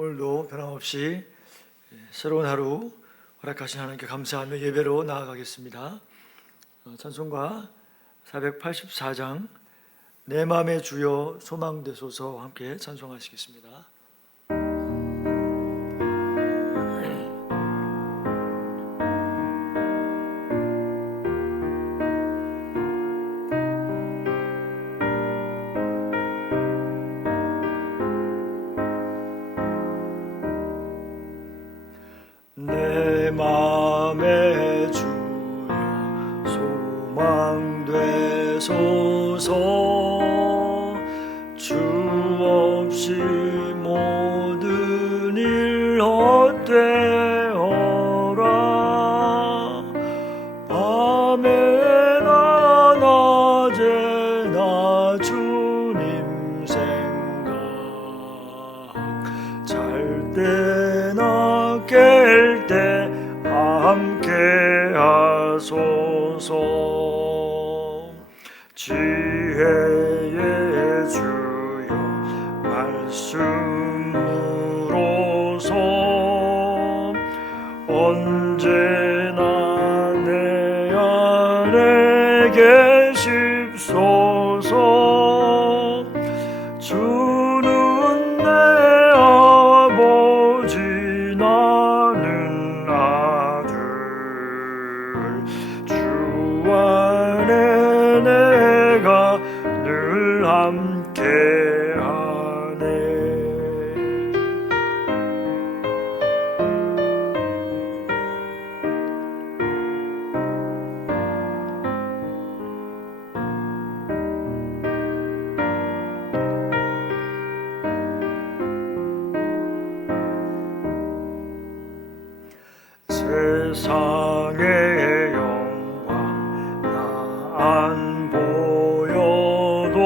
오늘도 변함없이 새로운 하루 허락하신 하나님께 감사하며 예배로 나아가겠습니다. 찬송가 484장 내 맘의 주여 소망되소서 함께 찬송하시겠습니다. 내 맘의 주여 소망되소서 주 없이 모든 일 헛되어라 밤에나 낮에나 주님 생각 잘 때나 깰 때 함께 하소서 지혜의 주여 말씀으로서 언제나 내 안에 계십소서 주는 내 아버지 나는 아들 주 안에 내가 늘 함께하네. 세상의 영광 나 안 보여도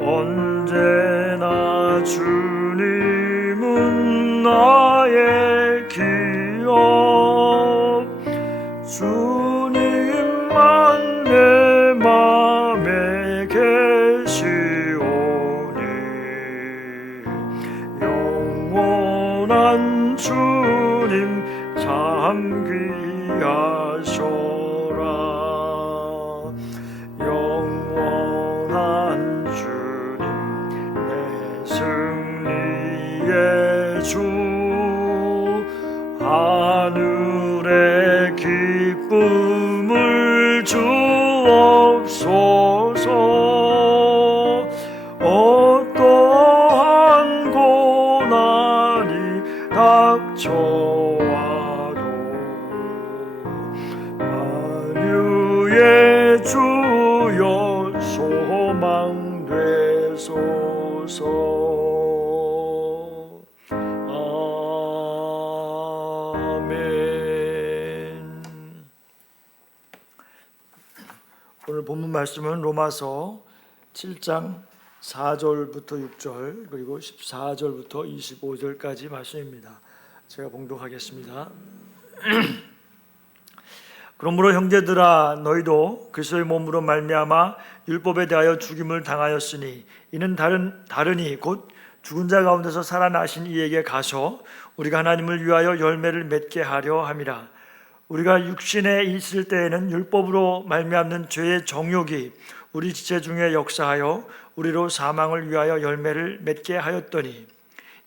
언제나 주님은 나의 기업 주님만 내 맘에 계시오니 영원한 주님 참 귀하셔라 영원한 주님 내 승리의 주 하늘의 기쁨을 주옵소서 어떠한 고난이 닥쳐와도 만유의 주여 소망되소서. 아멘. 오늘 본문 말씀은 로마서 7장 4절부터 6절 그리고 14절부터 25절까지 말씀입니다. 제가 봉독하겠습니다. 그러므로 형제들아 너희도 그리스도의 몸으로 말미암아 율법에 대하여 죽임을 당하였으니 이는 다르니 곧 죽은 자 가운데서 살아나신 이에게 가서 우리가 하나님을 위하여 열매를 맺게 하려 함이라. 우리가 육신에 있을 때에는 율법으로 말미암는 죄의 정욕이 우리 지체 중에 역사하여 우리로 사망을 위하여 열매를 맺게 하였더니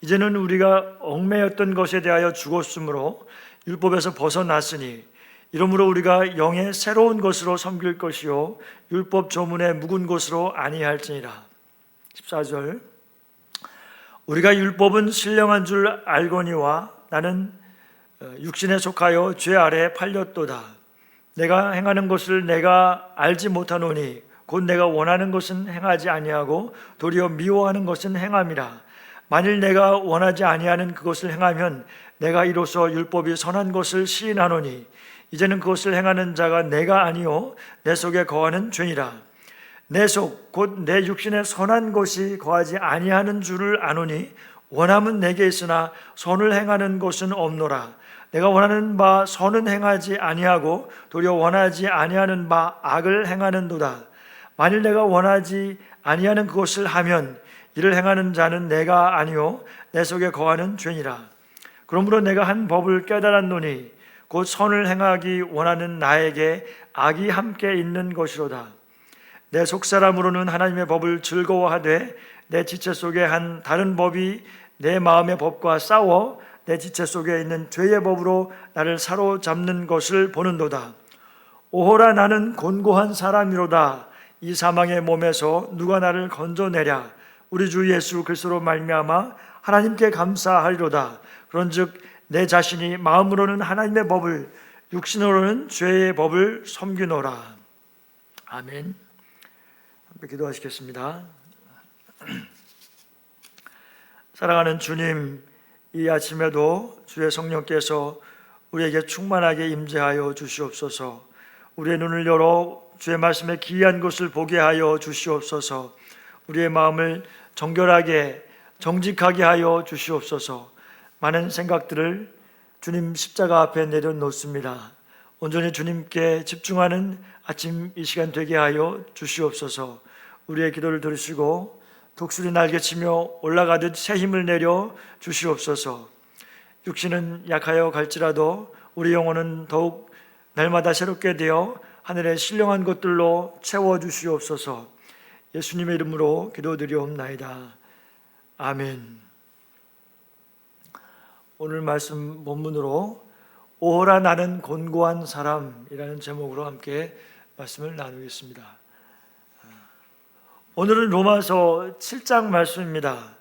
이제는 우리가 얽매였던 것에 대하여 죽었으므로 율법에서 벗어났으니 이러므로 우리가 영의 새로운 것으로 섬길 것이요 율법 조문의 묵은 것으로 아니할지니라. 14절 우리가 율법은 신령한 줄 알거니와 나는 육신에 속하여 죄 아래에 팔렸도다. 내가 행하는 것을 내가 알지 못하노니 곧 내가 원하는 것은 행하지 아니하고 도리어 미워하는 것은 행함이라. 만일 내가 원하지 아니하는 그것을 행하면 내가 이로써 율법이 선한 것을 시인하노니 이제는 그것을 행하는 자가 내가 아니요 내 속에 거하는 죄니라. 내 속 곧 내 육신에 선한 것이 거하지 아니하는 줄을 아노니 원함은 내게 있으나 선을 행하는 것은 없노라. 내가 원하는 바 선은 행하지 아니하고 도리어 원하지 아니하는 바 악을 행하는도다. 만일 내가 원하지 아니하는 그것을 하면 이를 행하는 자는 내가 아니요 내 속에 거하는 죄니라. 그러므로 내가 한 법을 깨달았노니 곧 선을 행하기 원하는 나에게 악이 함께 있는 것이로다. 내 속사람으로는 하나님의 법을 즐거워하되 내 지체 속에 한 다른 법이 내 마음의 법과 싸워 내 지체 속에 있는 죄의 법으로 나를 사로잡는 것을 보는도다. 오호라, 나는 곤고한 사람이로다. 이 사망의 몸에서 누가 나를 건져내랴. 우리 주 예수 그리스도로 말미암아 하나님께 감사하리로다. 그런즉 내 자신이 마음으로는 하나님의 법을, 육신으로는 죄의 법을 섬기노라. 아멘. 함께 기도하시겠습니다. 사랑하는 주님, 이 아침에도 주의 성령께서 우리에게 충만하게 임재하여 주시옵소서. 우리의 눈을 열어 주의 말씀에 기이한 것을 보게 하여 주시옵소서. 우리의 마음을 정결하게 정직하게 하여 주시옵소서. 많은 생각들을 주님 십자가 앞에 내려놓습니다. 온전히 주님께 집중하는 아침 이 시간 되게 하여 주시옵소서. 우리의 기도를 들으시고 독수리 날개치며 올라가듯 새 힘을 내려 주시옵소서. 육신은 약하여 갈지라도 우리 영혼은 더욱 날마다 새롭게 되어 하늘의 신령한 것들로 채워 주시옵소서. 예수님의 이름으로 기도드리옵나이다. 아멘. 오늘 말씀 본문으로 오호라, 나는 곤고한 사람이라는 제목으로 함께 말씀을 나누겠습니다. 오늘은 로마서 7장 말씀입니다.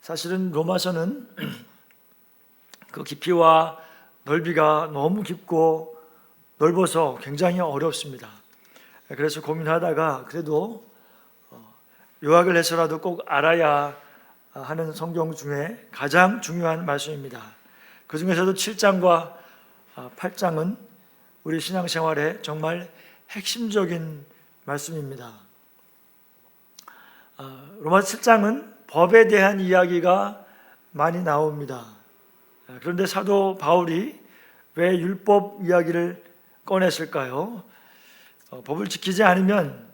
사실은 로마서는 그 깊이와 넓이가 너무 깊고 넓어서 굉장히 어렵습니다. 그래서 고민하다가 그래도 요약을 해서라도 꼭 알아야 하는 성경 중에 가장 중요한 말씀입니다. 그 중에서도 7장과 8장은 우리 신앙생활에 정말 핵심적인 말씀입니다. 로마서 7장은 법에 대한 이야기가 많이 나옵니다. 그런데 사도 바울이 왜 율법 이야기를 꺼냈을까요? 법을 지키지 않으면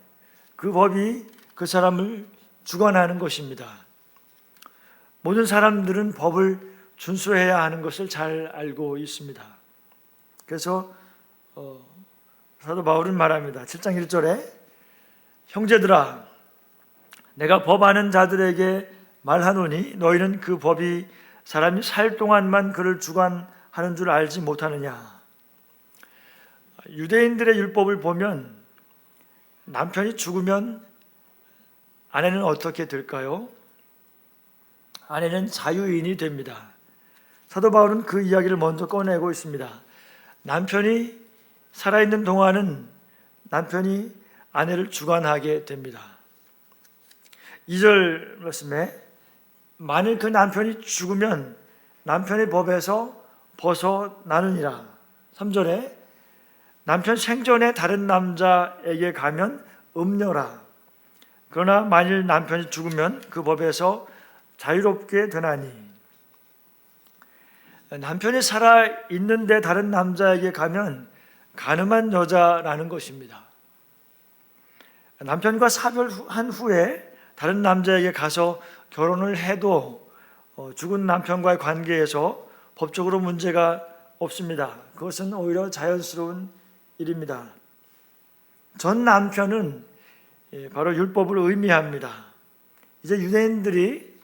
그 법이 그 사람을 주관하는 것입니다. 모든 사람들은 법을 준수해야 하는 것을 잘 알고 있습니다. 그래서 사도 바울은 말합니다. 7장 1절에 형제들아, 내가 법 아는 자들에게 말하노니 너희는 그 법이 사람이 살 동안만 그를 주관하는 줄 알지 못하느냐. 유대인들의 율법을 보면 남편이 죽으면 아내는 어떻게 될까요? 아내는 자유인이 됩니다. 사도 바울은 그 이야기를 먼저 꺼내고 있습니다. 남편이 살아있는 동안은 남편이 아내를 주관하게 됩니다. 2절 말씀에 만일 그 남편이 죽으면 남편의 법에서 벗어나느니라. 3절에 남편 생전에 다른 남자에게 가면 음녀라. 그러나 만일 남편이 죽으면 그 법에서 자유롭게 되나니. 남편이 살아있는데 다른 남자에게 가면 간음한 여자라는 것입니다. 남편과 사별한 후에 다른 남자에게 가서 결혼을 해도 죽은 남편과의 관계에서 법적으로 문제가 없습니다. 그것은 오히려 자연스러운 일입니다. 전 남편은 바로 율법을 의미합니다. 이제 유대인들이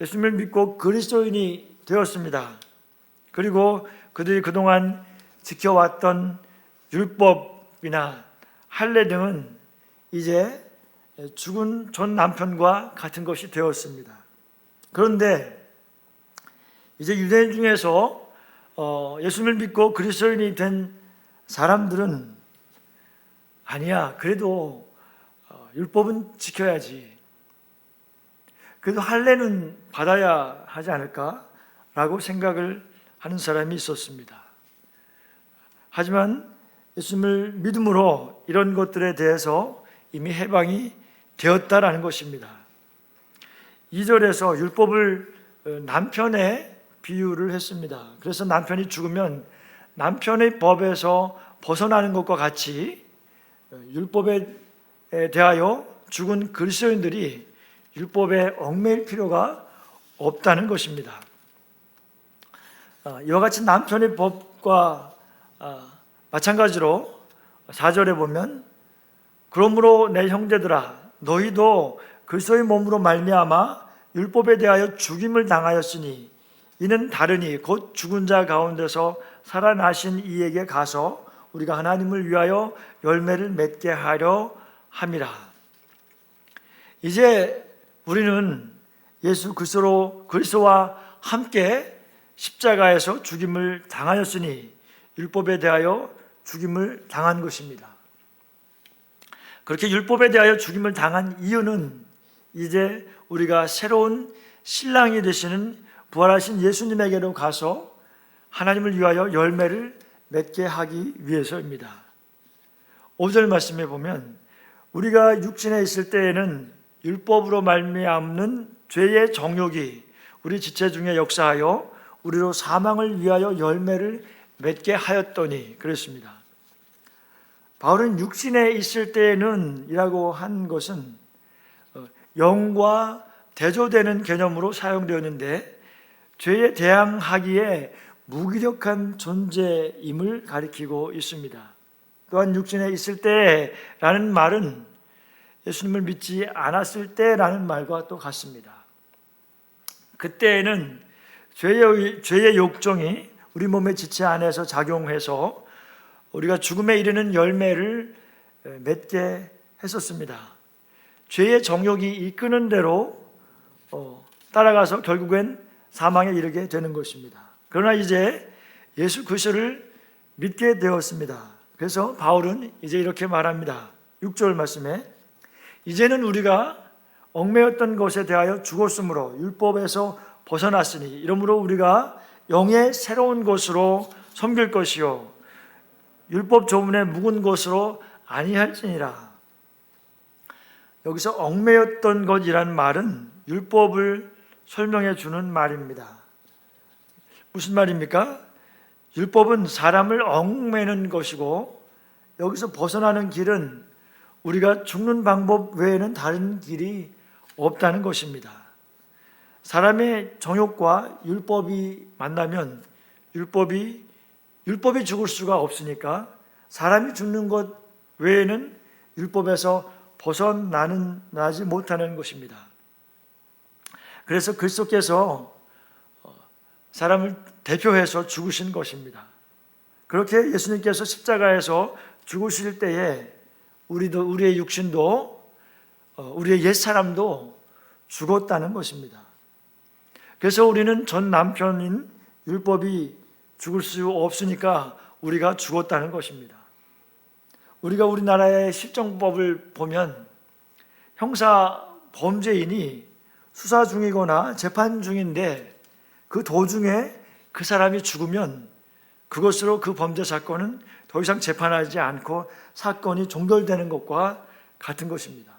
예수님을 믿고 그리스도인이 되었습니다. 그리고 그들이 그동안 지켜왔던 율법이나 할례 등은 이제 죽은 전 남편과 같은 것이 되었습니다. 그런데 이제 유대인 중에서 예수님을 믿고 그리스도인이 된 사람들은 아니야, 그래도 율법은 지켜야지, 그래도 할례는 받아야 하지 않을까라고 생각을 하는 사람이 있었습니다. 하지만 예수님을 믿음으로 이런 것들에 대해서 이미 해방이 되었다라는 것입니다. 2절에서 율법을 남편의 비유를 했습니다. 그래서 남편이 죽으면 남편의 법에서 벗어나는 것과 같이 율법에 대하여 죽은 그리스도인들이 율법에 얽매일 필요가 없다는 것입니다. 이와 같이 남편의 법과 마찬가지로 4절에 보면 그러므로 내 형제들아 너희도 그리스도의 몸으로 말미암아 율법에 대하여 죽임을 당하였으니 이는 다르니 곧 죽은 자 가운데서 살아나신 이에게 가서 우리가 하나님을 위하여 열매를 맺게 하려 함이라. 이제 우리는 예수 그리스도와 함께 십자가에서 죽임을 당하였으니 율법에 대하여 죽임을 당한 것입니다. 그렇게 율법에 대하여 죽임을 당한 이유는 이제 우리가 새로운 신랑이 되시는 부활하신 예수님에게로 가서 하나님을 위하여 열매를 맺게 하기 위해서입니다. 5절 말씀에 보면 우리가 육신에 있을 때에는 율법으로 말미암는 죄의 정욕이 우리 지체 중에 역사하여 우리로 사망을 위하여 열매를 맺게 하였더니 그랬습니다. 바울은 육신에 있을 때에는 이라고 한 것은 영과 대조되는 개념으로 사용되었는데 죄에 대항하기에 무기력한 존재임을 가리키고 있습니다. 또한 육신에 있을 때라는 말은 예수님을 믿지 않았을 때라는 말과 또 같습니다. 그때에는 죄의 욕정이 우리 몸의 지체 안에서 작용해서 우리가 죽음에 이르는 열매를 맺게 했었습니다. 죄의 정욕이 이끄는 대로 따라가서 결국엔 사망에 이르게 되는 것입니다. 그러나 이제 예수 그리스도를 믿게 되었습니다. 그래서 바울은 이제 이렇게 말합니다. 6절 말씀에 이제는 우리가 얽매였던 것에 대하여 죽었으므로 율법에서 벗어났으니 이러므로 우리가 영의 새로운 것으로 섬길 것이요 율법 조문에 묵은 것으로 아니할지니라. 여기서 얽매였던 것이라는 말은 율법을 설명해 주는 말입니다. 무슨 말입니까? 율법은 사람을 얽매는 것이고 여기서 벗어나는 길은 우리가 죽는 방법 외에는 다른 길이 없다는 것입니다. 사람의 정욕과 율법이 만나면 율법이 죽을 수가 없으니까 사람이 죽는 것 외에는 율법에서 벗어나지 못하는 것입니다. 그래서 그리스도께서 사람을 대표해서 죽으신 것입니다. 그렇게 예수님께서 십자가에서 죽으실 때에 우리의 육신도 우리의 옛사람도 죽었다는 것입니다. 그래서 우리는 전 남편인 율법이 죽을 수 없으니까 우리가 죽었다는 것입니다. 우리가 우리나라의 실정법을 보면 형사 범죄인이 수사 중이거나 재판 중인데 그 도중에 그 사람이 죽으면 그것으로 그 범죄 사건은 더 이상 재판하지 않고 사건이 종결되는 것과 같은 것입니다.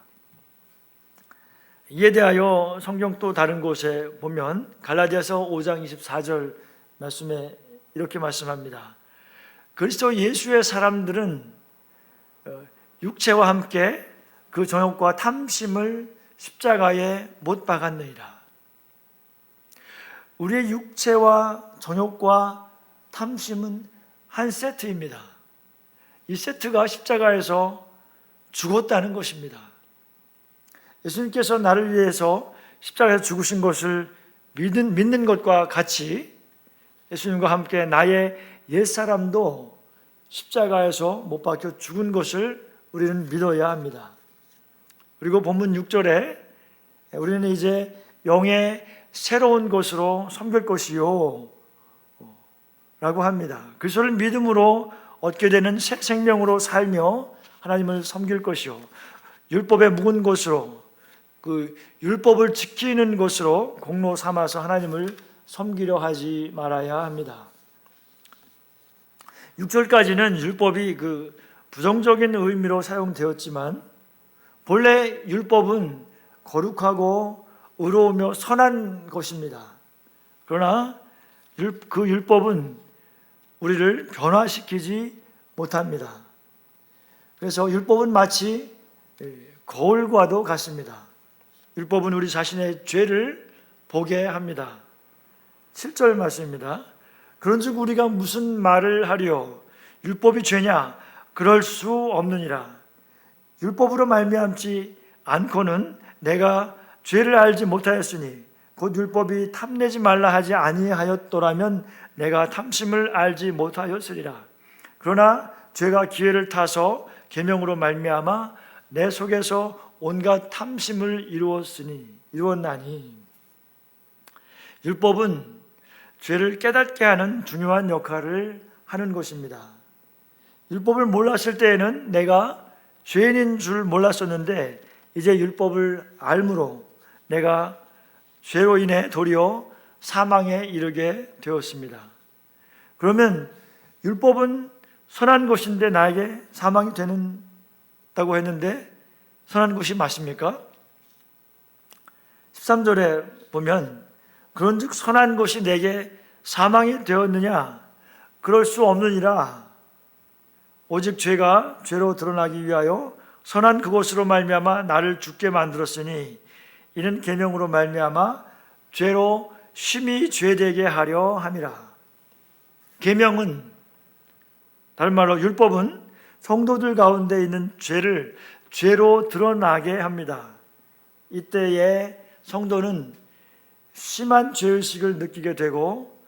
이에 대하여 성경 또 다른 곳에 보면 갈라디아서 5장 24절 말씀에 이렇게 말씀합니다. 그리스도 예수의 사람들은 육체와 함께 그 정욕과 탐심을 십자가에 못 박았느니라. 우리의 육체와 정욕과 탐심은 한 세트입니다. 이 세트가 십자가에서 죽었다는 것입니다. 예수님께서 나를 위해서 십자가에서 죽으신 것을 믿는 것과 같이 예수님과 함께 나의 옛사람도 십자가에서 못 박혀 죽은 것을 우리는 믿어야 합니다. 그리고 본문 6절에 우리는 이제 영의 새로운 것으로 섬길 것이요 라고 합니다. 그리스도를 믿음으로 얻게 되는 새 생명으로 살며 하나님을 섬길 것이요 율법에 묵은 것으로 그 율법을 지키는 것으로 공로 삼아서 하나님을 섬기려 하지 말아야 합니다. 6절까지는 율법이 그 부정적인 의미로 사용되었지만 본래 율법은 거룩하고 의로우며 선한 것입니다. 그러나 그 율법은 우리를 변화시키지 못합니다. 그래서 율법은 마치 거울과도 같습니다. 율법은 우리 자신의 죄를 보게 합니다. 7절 말씀입니다. 그런즉 우리가 무슨 말을 하리요? 율법이 죄냐? 그럴 수 없느니라. 율법으로 말미암지 않고는 내가 죄를 알지 못하였으니 곧 율법이 탐내지 말라 하지 아니하였더라면 내가 탐심을 알지 못하였으리라. 그러나 죄가 기회를 타서 계명으로 말미암아 내 속에서 온갖 탐심을 이루었나니. 율법은 죄를 깨닫게 하는 중요한 역할을 하는 것입니다. 율법을 몰랐을 때에는 내가 죄인인 줄 몰랐었는데 이제 율법을 알므로 내가 죄로 인해 도리어 사망에 이르게 되었습니다. 그러면 율법은 선한 것인데 나에게 사망이 되는다고 했는데 선한 것이 맞습니까? 13절에 보면 그런즉 선한 것이 내게 사망이 되었느냐? 그럴 수 없느니라. 오직 죄가 죄로 드러나기 위하여 선한 그것으로 말미암아 나를 죽게 만들었으니 이는 계명으로 말미암아 죄로 심히 죄되게 하려 함이라. 계명은, 다른 말로 율법은 성도들 가운데 있는 죄를 죄로 드러나게 합니다. 이때에 성도는 심한 죄의식을 느끼게 되고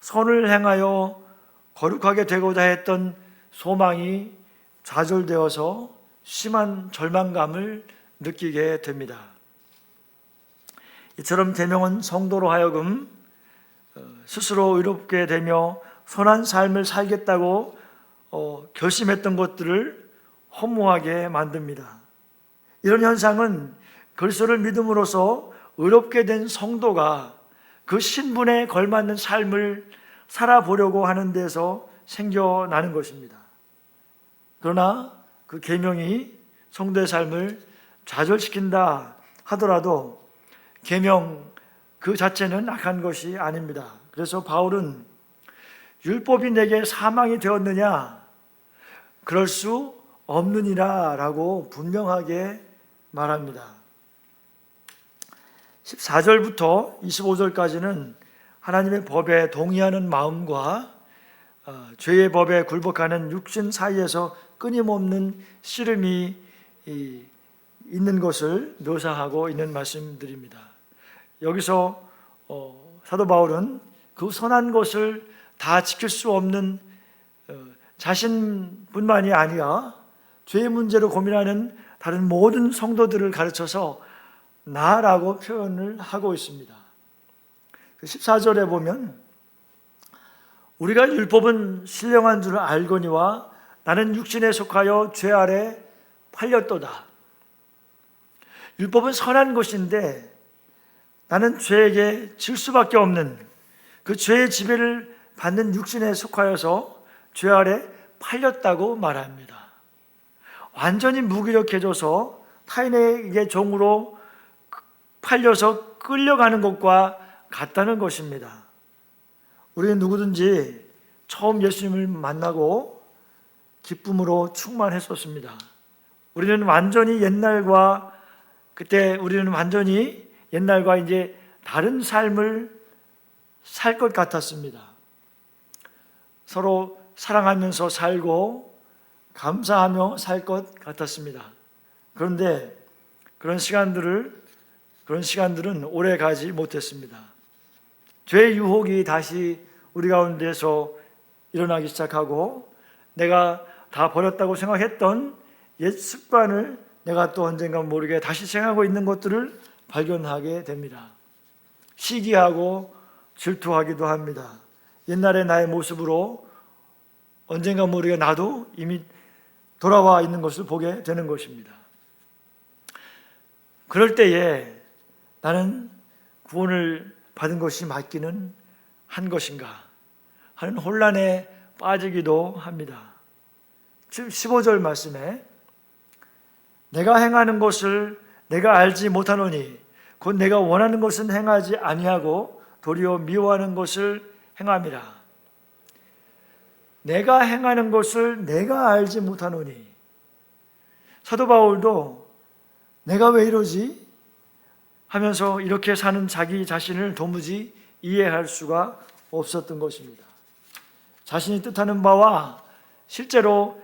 선을 행하여 거룩하게 되고자 했던 소망이 좌절되어서 심한 절망감을 느끼게 됩니다. 이처럼 계명은 성도로 하여금 스스로 의롭게 되며 선한 삶을 살겠다고 결심했던 것들을 허무하게 만듭니다. 이런 현상은 그리스도를 믿음으로써 의롭게 된 성도가 그 신분에 걸맞는 삶을 살아보려고 하는 데서 생겨나는 것입니다. 그러나 그 계명이 성도의 삶을 좌절시킨다 하더라도 계명 그 자체는 악한 것이 아닙니다. 그래서 바울은 율법이 내게 사망이 되었느냐? 그럴 수 없느니라 라고 분명하게 말합니다. 14절부터 25절까지는 하나님의 법에 동의하는 마음과 죄의 법에 굴복하는 육신 사이에서 끊임없는 씨름이 있는 것을 묘사하고 있는 말씀들입니다. 여기서 사도 바울은 그 선한 것을 다 지킬 수 없는 자신뿐만이 아니라 죄의 문제로 고민하는 다른 모든 성도들을 가르쳐서 나라고 표현을 하고 있습니다. 14절에 보면 우리가 율법은 신령한 줄 알거니와 나는 육신에 속하여 죄 아래 팔렸도다. 율법은 선한 것인데 나는 죄에게 질 수밖에 없는 그 죄의 지배를 받는 육신에 속하여서 죄 아래 팔렸다고 말합니다. 완전히 무기력해져서 타인에게 종으로 팔려서 끌려가는 것과 같다는 것입니다. 우리는 누구든지 처음 예수님을 만나고 기쁨으로 충만했었습니다. 우리는 완전히 옛날과 이제 다른 삶을 살 것 같았습니다. 서로 사랑하면서 살고 감사하며 살 것 같았습니다. 그런데 그런 시간들은 오래 가지 못했습니다. 죄의 유혹이 다시 우리 가운데서 일어나기 시작하고 내가 다 버렸다고 생각했던 옛 습관을 내가 또 언젠가 모르게 다시 생각하고 있는 것들을 발견하게 됩니다. 시기하고 질투하기도 합니다. 옛날의 나의 모습으로 언젠가 모르게 나도 이미 돌아와 있는 것을 보게 되는 것입니다. 그럴 때에 나는 구원을 받은 것이 맞기는 한 것인가 하는 혼란에 빠지기도 합니다. 15절 말씀에 내가 행하는 것을 내가 알지 못하노니 곧 내가 원하는 것은 행하지 아니하고 도리어 미워하는 것을 행함이라. 내가 행하는 것을 내가 알지 못하노니. 사도 바울도 내가 왜 이러지? 하면서 이렇게 사는 자기 자신을 도무지 이해할 수가 없었던 것입니다. 자신이 뜻하는 바와 실제로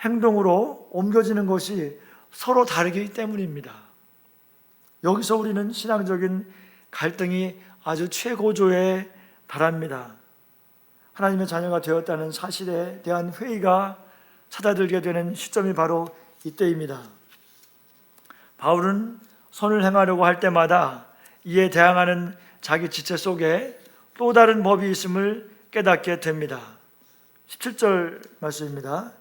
행동으로 옮겨지는 것이 서로 다르기 때문입니다. 여기서 우리는 신앙적인 갈등이 아주 최고조에 달합니다. 하나님의 자녀가 되었다는 사실에 대한 회의가 찾아들게 되는 시점이 바로 이때입니다. 바울은 선을 행하려고 할 때마다 이에 대항하는 자기 지체 속에 또 다른 법이 있음을 깨닫게 됩니다. 17절 말씀입니다.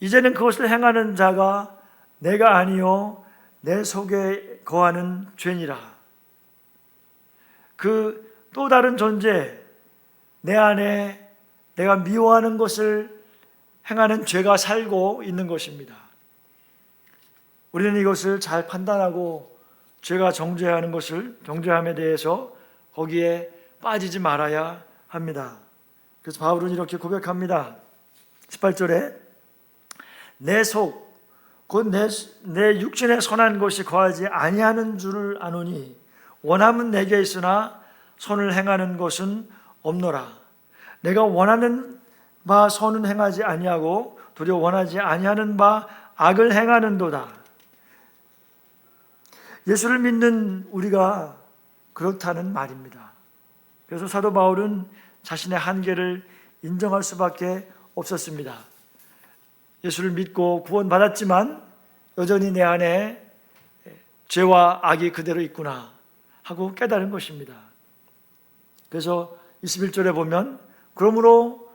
이제는 그것을 행하는 자가 내가 아니요 내 속에 거하는 죄니라. 그 또 다른 존재, 내 안에 내가 미워하는 것을 행하는 죄가 살고 있는 것입니다. 우리는 이것을 잘 판단하고 죄가 정죄하는 것을 정죄함에 대해서 거기에 빠지지 말아야 합니다. 그래서 바울은 이렇게 고백합니다. 18절에 내 속 곧 내 육신에 선한 것이 거하지 아니하는 줄을 아노니 원함은 내게 있으나 선을 행하는 것은 없노라. 내가 원하는 바 선은 행하지 아니하고 도리어 원하지 아니하는 바 악을 행하는도다. 예수를 믿는 우리가 그렇다는 말입니다. 그래서 사도 바울은 자신의 한계를 인정할 수밖에 없었습니다. 예수를 믿고 구원받았지만 여전히 내 안에 죄와 악이 그대로 있구나 하고 깨달은 것입니다. 그래서 21절에 보면 그러므로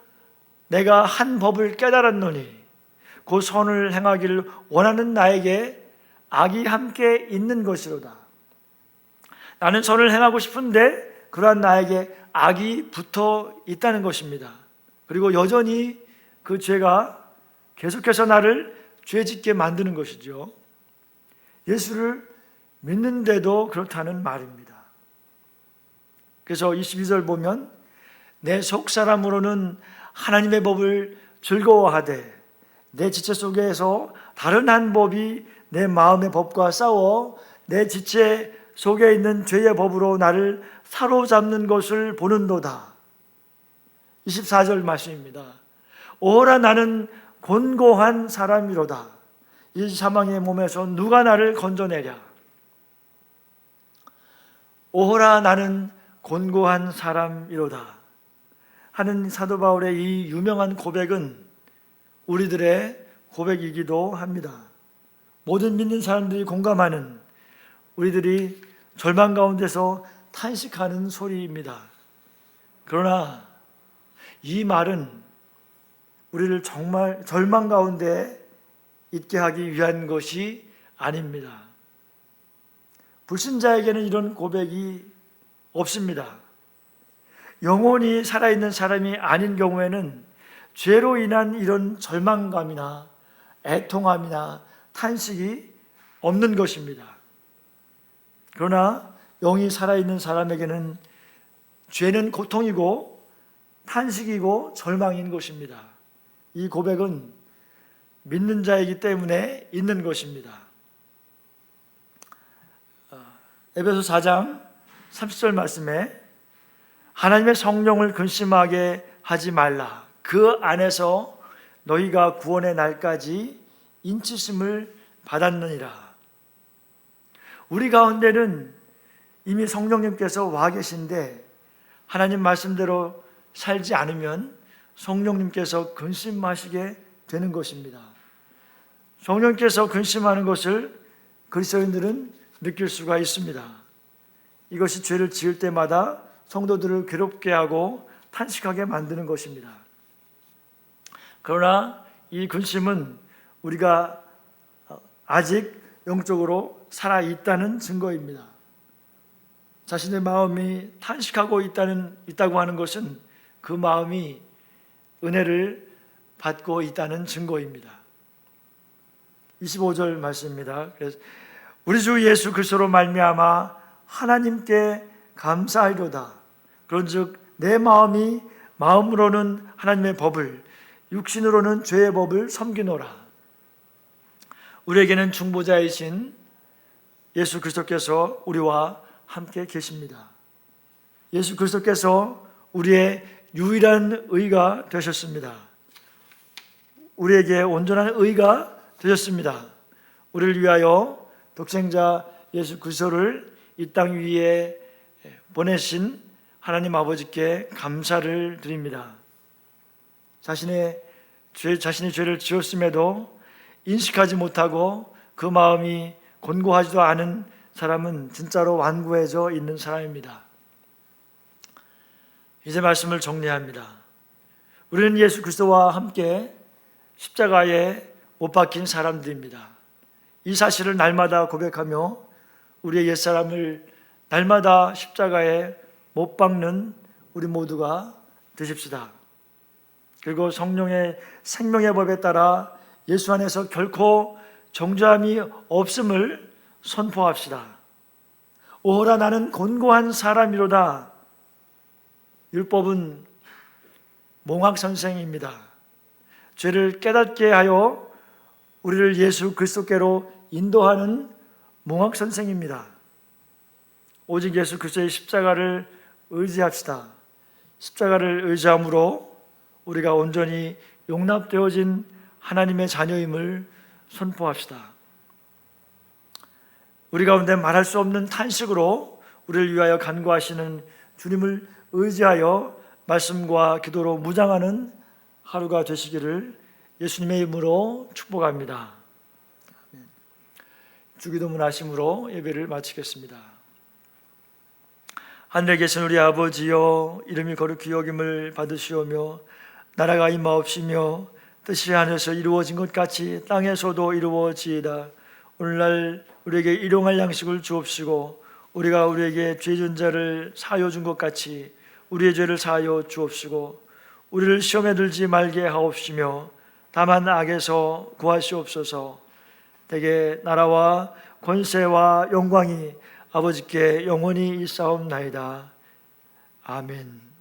내가 한 법을 깨달았노니 그 선을 행하기를 원하는 나에게 악이 함께 있는 것이로다. 나는 선을 행하고 싶은데 그러한 나에게 악이 붙어 있다는 것입니다. 그리고 여전히 그 죄가 계속해서 나를 죄짓게 만드는 것이죠. 예수를 믿는데도 그렇다는 말입니다. 그래서 22절 보면 내 속사람으로는 하나님의 법을 즐거워하되 내 지체 속에서 다른 한 법이 내 마음의 법과 싸워 내 지체 속에 있는 죄의 법으로 나를 사로잡는 것을 보는도다. 24절 말씀입니다. 오라 나는 곤고한 사람이로다. 이 사망의 몸에서 누가 나를 건져내랴. 오호라 나는 곤고한 사람이로다 하는 사도 바울의 이 유명한 고백은 우리들의 고백이기도 합니다. 모든 믿는 사람들이 공감하는, 우리들이 절망 가운데서 탄식하는 소리입니다. 그러나 이 말은 우리를 정말 절망 가운데 있게 하기 위한 것이 아닙니다. 불신자에게는 이런 고백이 없습니다. 영혼이 살아있는 사람이 아닌 경우에는 죄로 인한 이런 절망감이나 애통함이나 탄식이 없는 것입니다. 그러나 영이 살아있는 사람에게는 죄는 고통이고 탄식이고 절망인 것입니다. 이 고백은 믿는 자이기 때문에 있는 것입니다. 에베소 4장 30절 말씀에 하나님의 성령을 근심하게 하지 말라. 그 안에서 너희가 구원의 날까지 인치심을 받았느니라. 우리 가운데는 이미 성령님께서 와 계신데 하나님 말씀대로 살지 않으면 성령님께서 근심하시게 되는 것입니다. 성령께서 근심하는 것을 그리스도인들은 느낄 수가 있습니다. 이것이 죄를 지을 때마다 성도들을 괴롭게 하고 탄식하게 만드는 것입니다. 그러나 이 근심은 우리가 아직 영적으로 살아있다는 증거입니다. 자신의 마음이 탄식하고 있다고 하는 것은 그 마음이 은혜를 받고 있다는 증거입니다. 25절 말씀입니다. 그래서 우리 주 예수 그리스도로 말미암아 하나님께 감사하리로다. 그런즉 내 마음이 마음으로는 하나님의 법을, 육신으로는 죄의 법을 섬기노라. 우리에게는 중보자이신 예수 그리스도께서 우리와 함께 계십니다. 예수 그리스도께서 우리의 유일한 의가 되셨습니다. 우리에게 온전한 의가 되셨습니다. 우리를 위하여 독생자 예수 그리스도를 이 땅 위에 보내신 하나님 아버지께 감사를 드립니다. 자신의 죄를 지었음에도 인식하지 못하고 그 마음이 곤고하지도 않은 사람은 진짜로 완고해져 있는 사람입니다. 이제 말씀을 정리합니다. 우리는 예수 그리스도와 함께 십자가에 못 박힌 사람들입니다. 이 사실을 날마다 고백하며 우리의 옛사람을 날마다 십자가에 못 박는 우리 모두가 되십시다. 그리고 성령의 생명의 법에 따라 예수 안에서 결코 정죄함이 없음을 선포합시다. 오호라 나는 곤고한 사람이로다. 율법은 몽학 선생입니다. 죄를 깨닫게 하여 우리를 예수 그리스도께로 인도하는 몽학 선생입니다. 오직 예수 그리스도의 십자가를 의지합시다. 십자가를 의지함으로 우리가 온전히 용납되어진 하나님의 자녀임을 선포합시다. 우리 가운데 말할 수 없는 탄식으로 우리를 위하여 간구하시는 주님을 의지하여 말씀과 기도로 무장하는 하루가 되시기를 예수님의 이름으로 축복합니다. 주기도문 하심으로 예배를 마치겠습니다. 하늘에 계신 우리 아버지여, 이름이 거룩히 여김을 받으시오며 나라가 임하옵시며 뜻이 하늘에서 이루어진 것 같이 땅에서도 이루어지이다. 오늘날 우리에게 일용할 양식을 주옵시고 우리가 우리에게 죄 지은 자를 사하여 준 것 같이 우리의 죄를 사하여 주옵시고 우리를 시험에 들지 말게 하옵시며 다만 악에서 구하시옵소서. 대개 나라와 권세와 영광이 아버지께 영원히 있사옵나이다. 아멘.